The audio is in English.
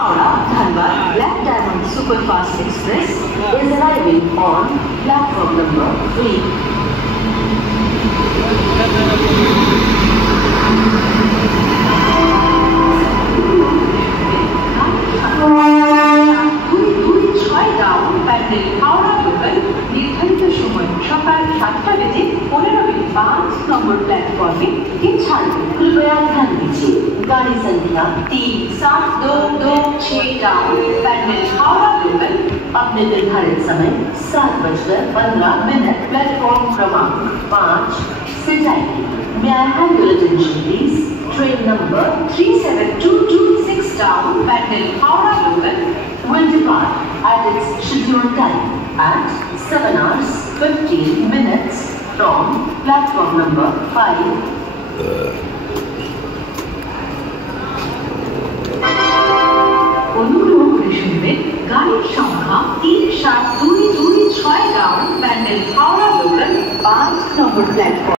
Dhanbad Black Diamond Superfast Express is arriving on platform number 3. নির্ধারিত সময় সকাল 7টা বেজে 15 নম্বর প্ল্যাটফর্মে এটি ছাড়বে। कृपया ध्यान दीजिए गाड़ी संख्या 37226 डाउन पैंडल हावड़ा लोकल अपने निर्धारित समय 7:15 प्लेटफॉर्म क्रमांक 5 से जाएगी। May I have your attention please? Train number 37226 down Bandel Howrah local will depart at its scheduled time at 7:15 from platform number 5. অনুগ্রহ করে শুনবেন গাড়ির সংখ্যা 37226 ডাউন প্যান্ডেল হাওড়া লোকাল 5 নম্বর প্ল্যাটফর্ম।